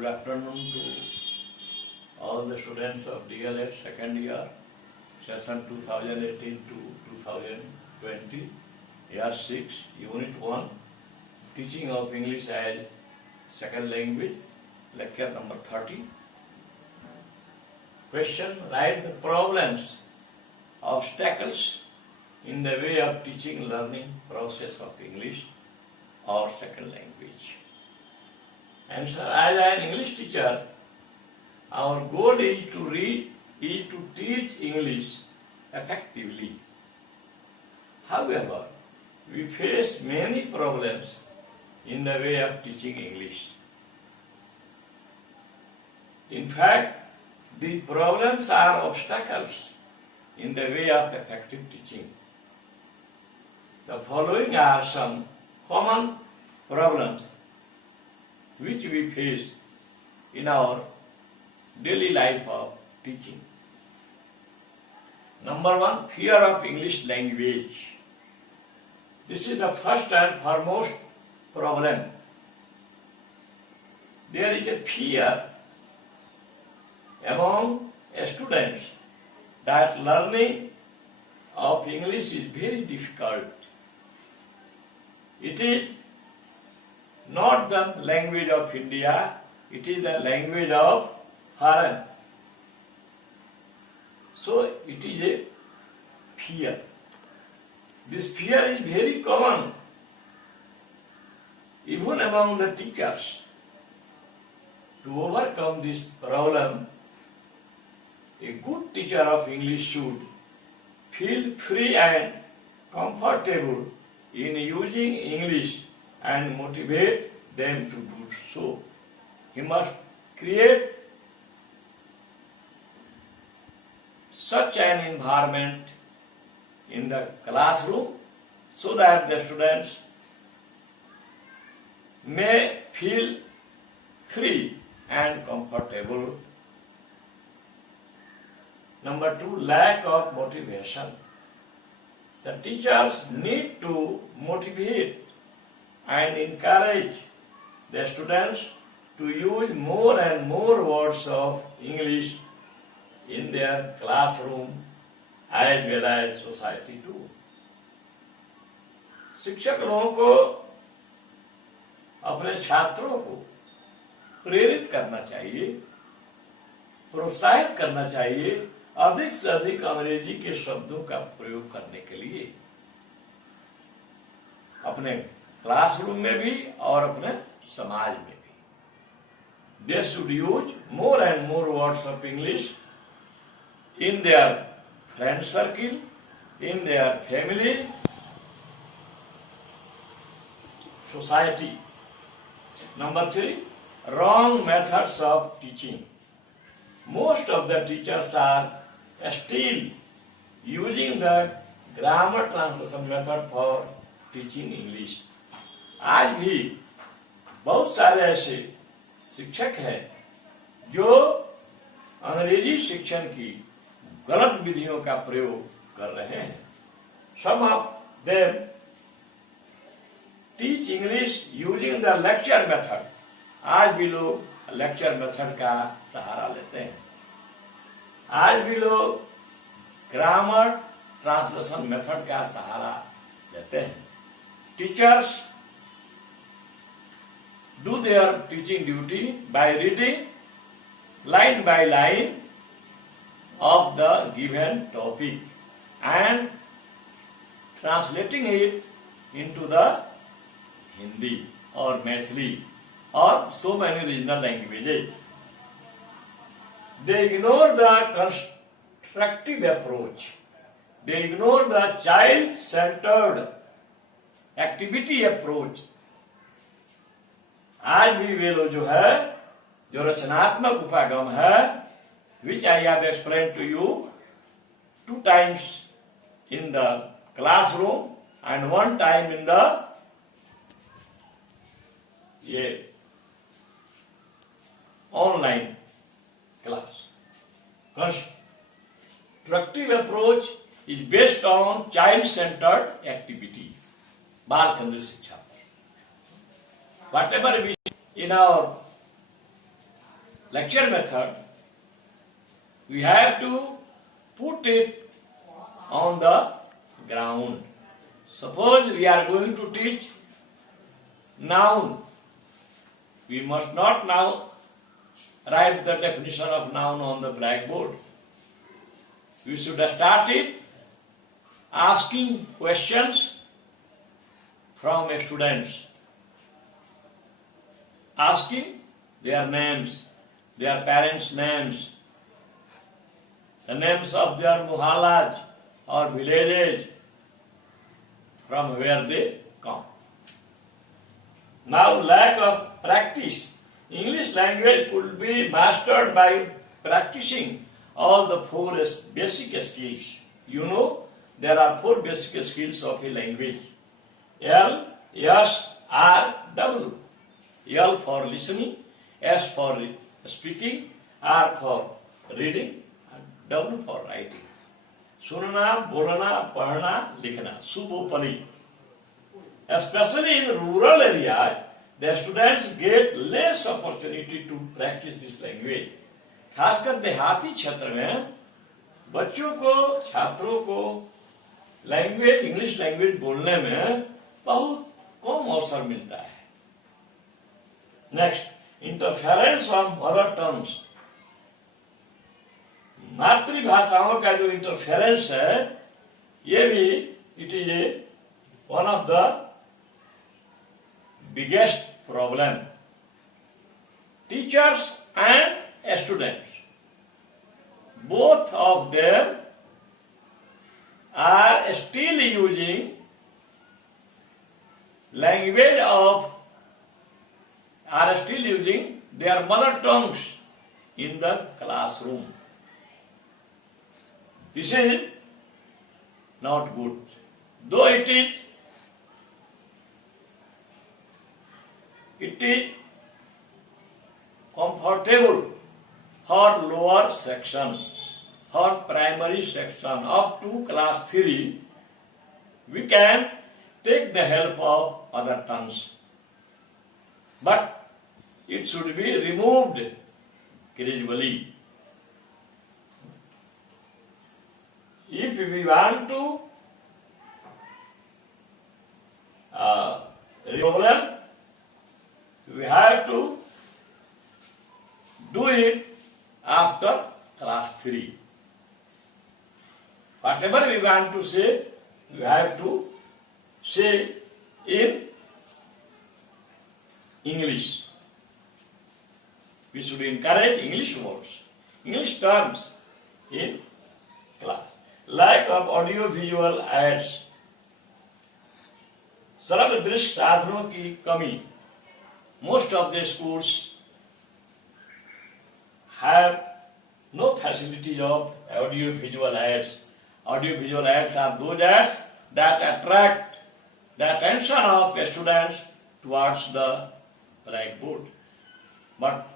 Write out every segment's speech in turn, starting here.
Good afternoon to all the students of DLS second year, session 2018 to 2020, year 6, unit 1, teaching of English as second language, lecture number 30. Question: write the problems, obstacles in the way of teaching learning process of English or second language. Answer: as an English teacher, our goal is to teach English effectively. However, we face many problems in the way of teaching English. In fact, the problems are obstacles in the way of effective teaching. The following are some common problems which we face in our daily life of teaching. Number 1, fear of English language. This is the first and foremost problem. There is a fear among students that learning of English is very difficult. It is not the language of India, it is the language of foreign. So it is a fear. This fear is very common even among the teachers. To overcome this problem, a good teacher of English should feel free and comfortable in using English and motivate them to do so. He must create such an environment in the classroom so that the students may feel free and comfortable. Number 2, lack of motivation. The teachers need to motivate and encourage the students to use more and more words of English in their classroom as well as society too. शिक्षक लोगों को अपने छात्रों को प्रेरित करना चाहिए, प्रोत्साहित करना चाहिए अधिक से अधिक अंग्रेजी के शब्दों का प्रयोग करने के लिए, अपने क्लासरूम में भी और अपने समाज में भी. They should use more and more words of English in their friend circle, in their family, society. Number 3, wrong methods of teaching. Most of the teachers are still using the grammar translation method for teaching English. आज भी बहुत सारे ऐसे शिक्षक हैं जो अंग्रेजी शिक्षण की गलत विधियों का प्रयोग कर रहे हैं. Some of them teach English using the lecture method. आज भी लोग लेक्चर मेथड का सहारा लेते हैं. आज भी लोग ग्रामर ट्रांसलेशन मेथड का सहारा लेते हैं. Teachers do their teaching duty by reading line by line of the given topic and translating it into the Hindi or Maithili or so many regional languages. They ignore the constructive approach. They ignore the child-centered activity approach. आज भी वे लोग जो है, जो रचनात्मक उपागम है, which I have explained to you 2 times in the classroom and 1 time in the online class. Constructive approach is based on child-centered activity. बाल केंद्रित शिक्षा. Whatever we in our lecture method, we have to put it on the ground. Suppose we are going to teach noun. We must not now write the definition of noun on the blackboard. We should start it asking questions from students, asking their names, their parents' names, the names of their muhallas or villages, from where they come. Now, lack of practice. English language could be mastered by practicing all the four basic skills. You know, there are four basic skills of a language. L, S, R, W. L for listening, S for speaking, R for reading, and W for writing. सुनना, बोलना, पढ़ना, लिखना, सुबोपनी. Especially in rural areas, the students get less opportunity to practice this language. खासकर देहाती क्षेत्र में बच्चों को, छात्रों को लैंग्वेज, इंग्लिश लैंग्वेज बोलने में बहुत कम अवसर मिलता है. Next, interference of mother tongues. मातृभाषाओं का जो इंटरफेरेंस है, ये भी it is one of the biggest problem. Teachers and students, both of them are still using their mother tongues in the classroom. This is not good. Though it is comfortable for lower section, for primary section up to class 3, we can take the help of other tongues. But it should be removed gradually. If we want to problem, we have to do it after class 3. Whatever we want to say, we have to say in English. We should encourage English words, English terms in class. Lack of audio-visual aids. सरल दृश्य साधनों की कमी. Most of the schools have no facilities of audio-visual aids. Audio-visual aids are those aids that attract the attention of students towards the blackboard. But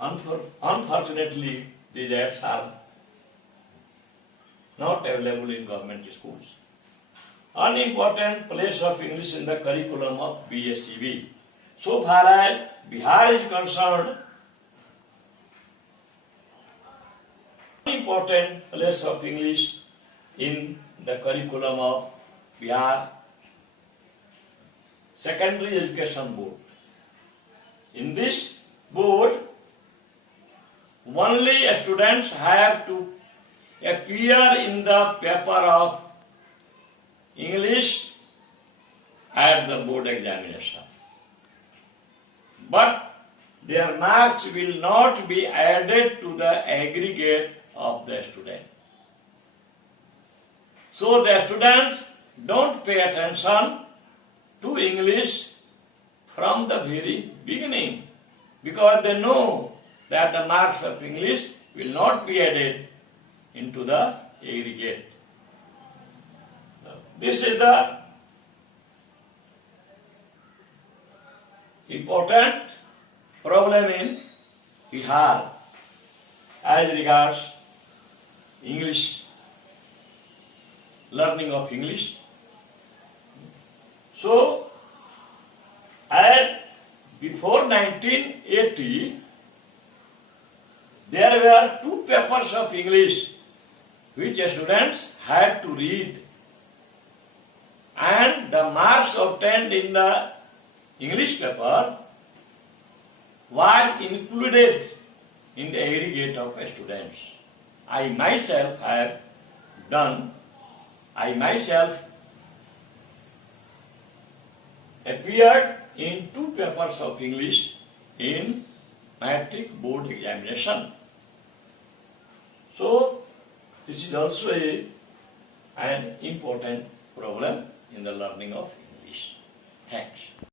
unfortunately, these aids are not available in government schools. Unimportant place of English in the curriculum of BSEB. So far as Bihar is concerned, important place of English in the curriculum of Bihar Secondary Education Board. In this board, only students have to appear in the paper of English at the board examination. But their marks will not be added to the aggregate of the student. So the students don't pay attention to English from the very beginning because they know that the marks of English will not be added into the aggregate. This is the important problem in Bihar as regards English, learning of English. So, as before 1980, there were 2 papers of English which students had to read, and the marks obtained in the English paper were included in the aggregate of students. I myself appeared in 2 papers of English in matric board examination. So, this is also an important problem in the learning of English. Thanks.